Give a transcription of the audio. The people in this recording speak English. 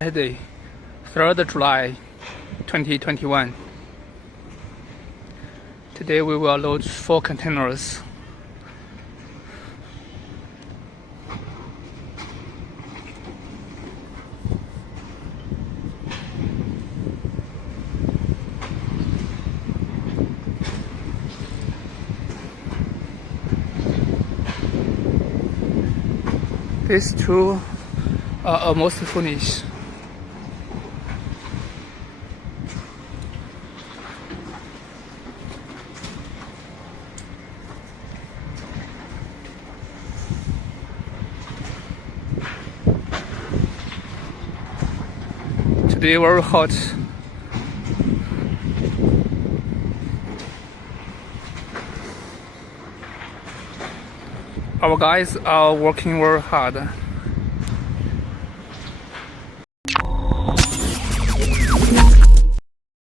Saturday, 3rd July 2021. Today we will load 4 containers. These 2 are almost finished. Today very hot. Our guys are working very hard.